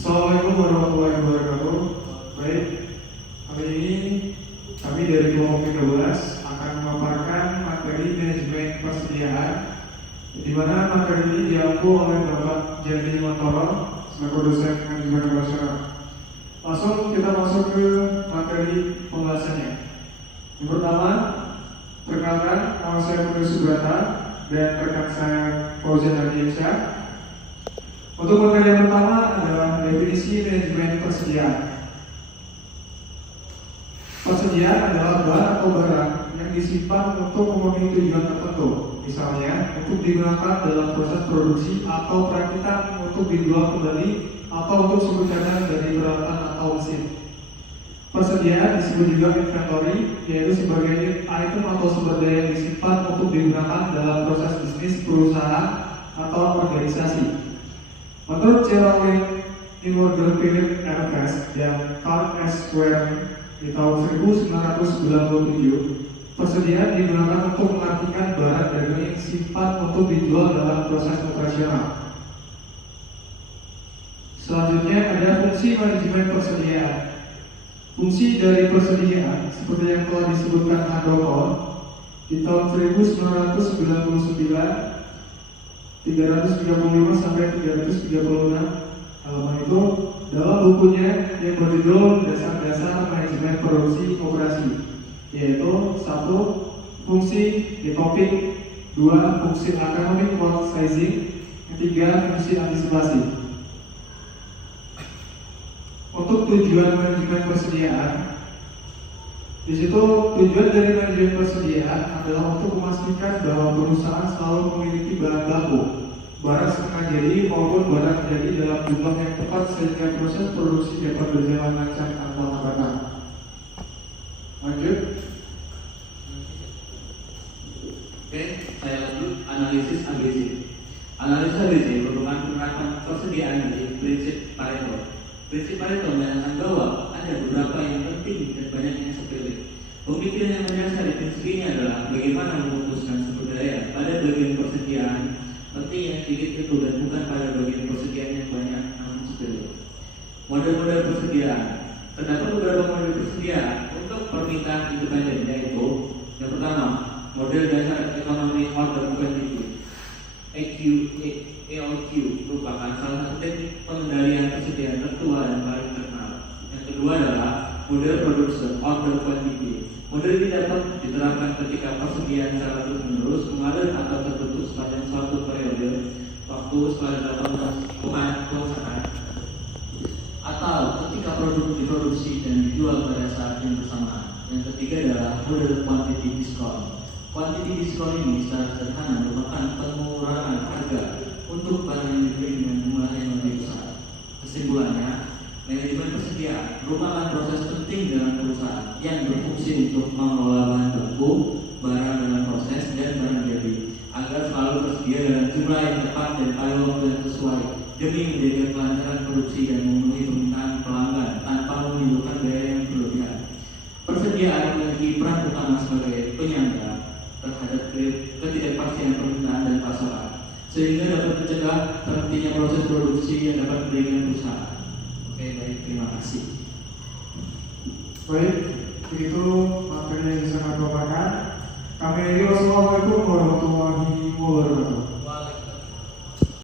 Assalamualaikum warahmatullahi wabarakatuh. Baik, kali ini kami dari kelompok 13 akan memaparkan materi manajemen persediaan, di mana materi ini diampu oleh Bapak Jadi Mantoro selaku dosen manajemen operasional. Langsung kita masuk ke materi pembahasannya. Yang pertama, perkenalkan, nama saya Putra Subrata dan rekan saya Fauzan Ardiansyah. Untuk materi yang pertama adalah definisi manajemen persediaan. Persediaan adalah barang atau barang yang disimpan untuk memenuhi tujuan tertentu, misalnya untuk digunakan dalam proses produksi atau perakitan, untuk dijual kembali, atau untuk suku cadang dari peralatan atau mesin. Persediaan disebut juga inventory, yaitu sebagai item atau sumber daya yang disimpan untuk digunakan dalam proses bisnis, perusahaan, atau organisasi. Menurut Geraldine Inwardale Philip Ernest dan Carl S. Waring di tahun 1997, persediaan digunakan untuk mengartikan barang dagang yang simpan untuk dijual dalam proses operasional. Selanjutnya ada fungsi manajemen persediaan. Fungsi dari persediaan seperti yang telah disebutkan Handoko di tahun 1999, 335 sampai 336 halaman itu dalam bukunya yang berjudul Dasar-dasar Manajemen Produksi Operasi, yaitu 1. Fungsi di topik, 2. Fungsi economic cost sizing, 3. Fungsi antisipasi. Untuk tujuan manajemen persediaan, di situ tujuan dari manajemen persediaan adalah untuk memastikan bahwa perusahaan selalu memiliki bahan baku, barang setengah jadi maupun barang jadi dalam jumlah yang tepat sehingga proses produksi dapat berjalan lancar tanpa hambatan. Lanjut. Oke, saya lanjut analisis ABC. Analisis ABC merupakan penerapan persediaan dari prinsip Pareto. Prinsip Pareto menyatakan bahwa ada beberapa yang penting dan banyak yang sepele. Pemikiran yang mendasari prinsip ini adalah bagaimana memutuskan sumber daya pada bagian persediaan penting yang sedikit itu dan bukan pada bagian persediaan yang banyak namun sepele. Model-model persediaan. Terdapat beberapa model persediaan untuk permintaan independen, yaitu yang pertama, model dasar ekonomi order quantity (EOQ) merupakan salah satu teknik pengendalian persediaan tertua dan paling terkenal. Yang kedua adalah model production order quantity. Model ini dapat diterapkan ketika persediaan secara terus-menerus mengalir atau terputus sepanjang suatu periode waktu setelah pelaksanaan, atau ketika produk diproduksi dan dijual pada saat yang bersamaan. Yang ketiga adalah model quantity discount. Quantity discount ini secara sederhana merupakan pengurangan harga untuk barang yang dibeli dengan jumlah yang lebih besar. Kesimpulannya, manajemen persediaan merupakan proses penting dalam perusahaan yang berfungsi untuk mengelola bahan baku, barang dalam proses, dan barang jadi agar selalu tersedia dalam jumlah yang tepat dan pada waktu yang sesuai demi menjaga kelancaran produksi dan memenuhi permintaan pelanggan tanpa menimbulkan biaya yang berlebihan. Persediaan memiliki peran utama sebagai penyangga terhadap ketidakpastian permintaan dan pasaran, sehingga dapat mencegah terhentinya proses produksi yang dapat merugikan perusahaan. Oke, baik, terima kasih. Baik, begitu materi yang bisa kami paparkan. Kami Assalamualaikum warahmatullahi wabarakatuh.